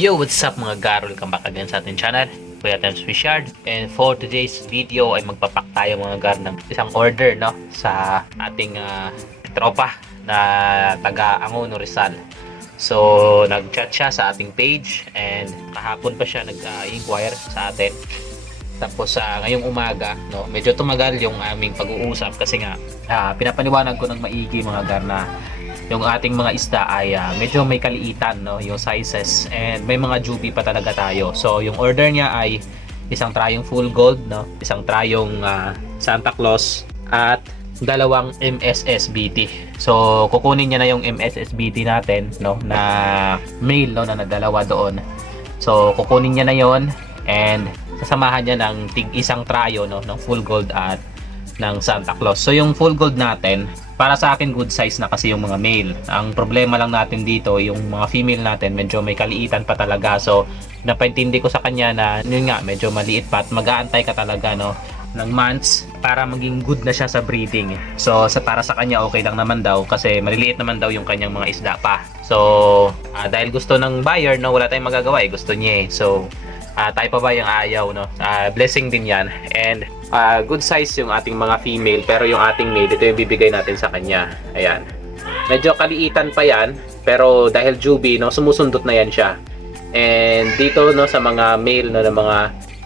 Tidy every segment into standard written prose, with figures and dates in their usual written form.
Yo, what's up mga gar? Welcome back again sa ating channel, Kuya Tems Richard. And for today's video ay magpapak tayo mga gar ng isang order no sa ating tropa na taga Angono Rizal. So nag-chat siya sa ating page and kahapon pa siya nag-inquire sa atin. Tapos ngayong umaga, no, medyo tumagal yung aming pag-uusap kasi nga pinapaniwanag ko ng maigi mga gar na yung ating mga isda ay medyo may kaliitan, no, yung sizes, and may mga juby pa talaga tayo. So yung order niya ay isang trayong full gold, no, isang trayong Santa Claus at dalawang MSSBT. So kukunin niya na yung MSSBT natin, no, na male, no, na dalawa doon. So kukunin niya na yon and sasamahan niya ng tig isang trayo, no, ng full gold at ng Santa Claus. So yung full gold natin, para sa akin good size na kasi yung mga male. Ang problema lang natin dito, yung mga female natin medyo may kaliitan pa talaga. So napaintindi ko sa kanya na yun nga, medyo maliit pa at mag-aantay ka talaga, no, ng months para maging good na siya sa breeding. So para sa kanya okay lang naman daw kasi maliliit naman daw yung kanyang mga isda pa. So dahil gusto ng buyer, no, wala tayong magagawa, gusto niya eh. So tayo pa ba yung ayaw, no? Blessing din yan. And good size yung ating mga female, pero yung ating male, ito yung bibigay natin sa kanya. Ayan. Medyo kaliitan pa yan, pero dahil juby, no, sumusundot na yan siya. And dito, no, sa mga male, no, na mga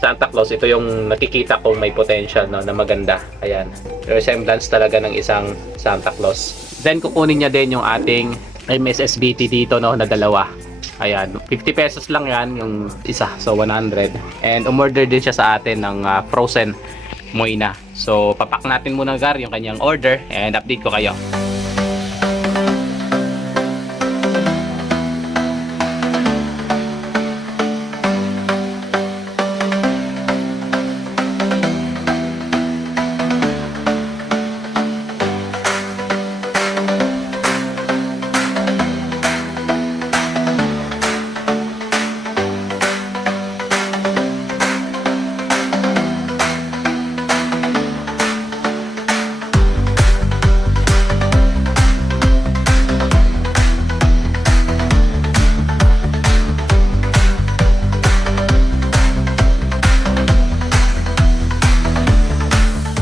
Santa Claus, ito yung nakikita kong may potential, no, na maganda. Ayan. Resemblance talaga ng isang Santa Claus. Then kukunin niya din yung ating MSSBT dito, no, na dalawa. Ayan, 50 pesos lang yan yung isa, so 100. And umorder din siya sa atin ng frozen moina. So papak natin muna gar yung kanyang order and update ko kayo.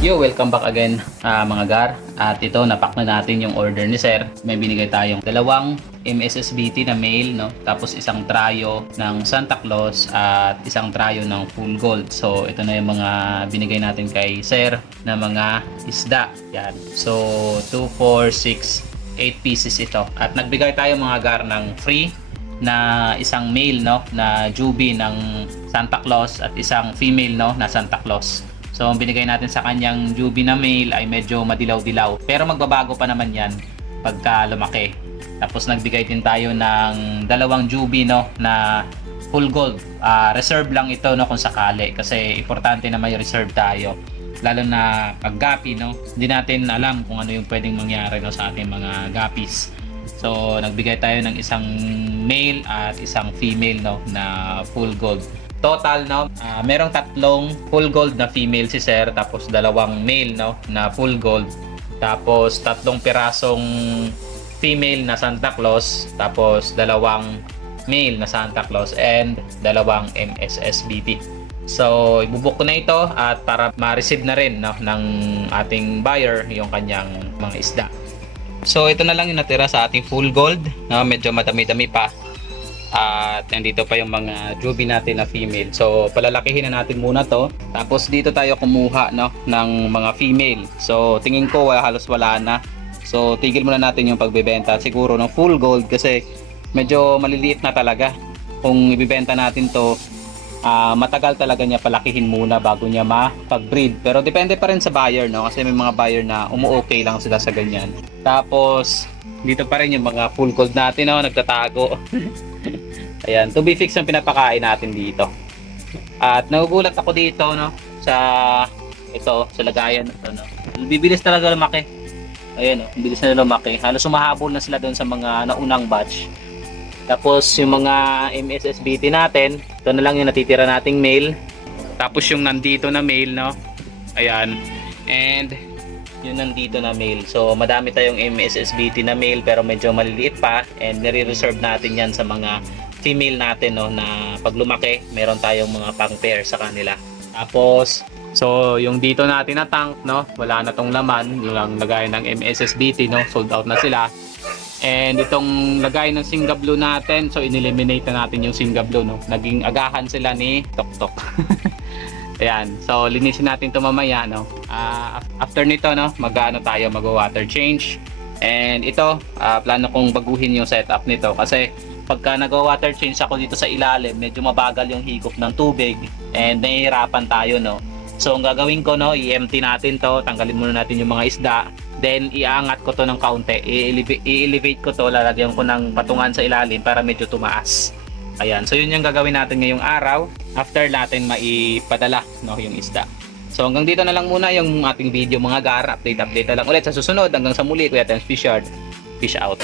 Yo, welcome back again mga gar. At ito, napak na natin yung order ni sir. May binigay tayong dalawang MSSBT na male, no? Tapos isang trayo ng Santa Claus at isang trayo ng full gold. So ito na yung mga binigay natin kay sir na mga isda. Yan. So 2, 4, 6, 8 pieces ito. At nagbigay tayo mga gar ng free na isang male, no, na juby ng Santa Claus at isang female, no, na Santa Claus. So ang binigay natin sa kanyang juby na male ay medyo madilaw-dilaw, pero magbabago pa naman yan pagka lumaki. Tapos nagbigay din tayo ng dalawang juby, no, na full gold. Reserve lang ito, no, kung sakali, kasi importante na may reserve tayo, lalo na pag gapi, no, hindi natin alam kung ano yung pwedeng mangyari, no, sa ating mga gapis. So nagbigay tayo ng isang male at isang female, no, na full gold. Total, no, merong tatlong full gold na female si sir, tapos dalawang male, no, na full gold, tapos tatlong pirasong female na Santa Claus, tapos dalawang male na Santa Claus, and dalawang MSSBT. So ibubuk ko na ito at para ma-receive na rin, no, ng ating buyer yung kanyang mga isda. So ito na lang yung natira sa ating full gold, no, medyo madami-dami pa. At nandito pa yung mga juby natin na female. So palalakihin na natin muna to. Tapos dito tayo kumuha, no, ng mga female. So tingin ko halos wala na. So tigil muna natin yung pagbebenta siguro ng full gold kasi medyo maliliit na talaga. Kung ibibenta natin to, matagal talaga niya palakihin muna bago niya mapag-breed. Pero depende pa rin sa buyer, no, kasi may mga buyer na umu-okay lang sila sa ganyan. Tapos dito pa rin yung mga full gold natin, no, nagtatago. Ayan, to be fixed ang pinapakain natin dito. At nagugulat ako dito, no, sa ito, sa lagayan ito, no. Bibilis talaga lumaki. Ayan, no, bibilis na lumaki. Halos sumahabol na sila doon sa mga naunang batch. Tapos yung mga MSSBT natin, ito na lang yung natitira nating male. Tapos yung nandito na male, no. Ayan. And yun nandito na male. So madami tayong MSSBT na male pero medyo maliliit pa, and nire-reserve natin yan sa mga female natin, no, na pag lumaki, meron tayong mga pang pair sa kanila. Tapos, so yung dito natin na tank, no, wala na tong laman, yung lagay ng MSSBT, no, sold out na sila. And itong lagay ng Singa Blue natin, so ineliminate na natin yung Singa Blue, no. Naging agahan sila ni Tok Tok. Ayan, so linisin natin ito mamaya, no. After nito, no, mag-water change. And ito, plano kong baguhin yung setup nito kasi pagka nag-water change ako dito sa ilalim, medyo mabagal yung higop ng tubig and nahihirapan tayo, no. So ang gagawin ko, no, i-empty natin to, tanggalin muna natin yung mga isda, then iangat ko to ng kaunti, i-elevate ko to, lalagyan ko ng patungan sa ilalim para medyo tumaas. Ayan, so yun yung gagawin natin ngayong araw after natin maipadala, no, yung isda. So hanggang dito na lang muna yung ating video mga gar, update na lang ulit sa susunod. Hanggang sa muli, Kuya Tems Fish Yard, fish out.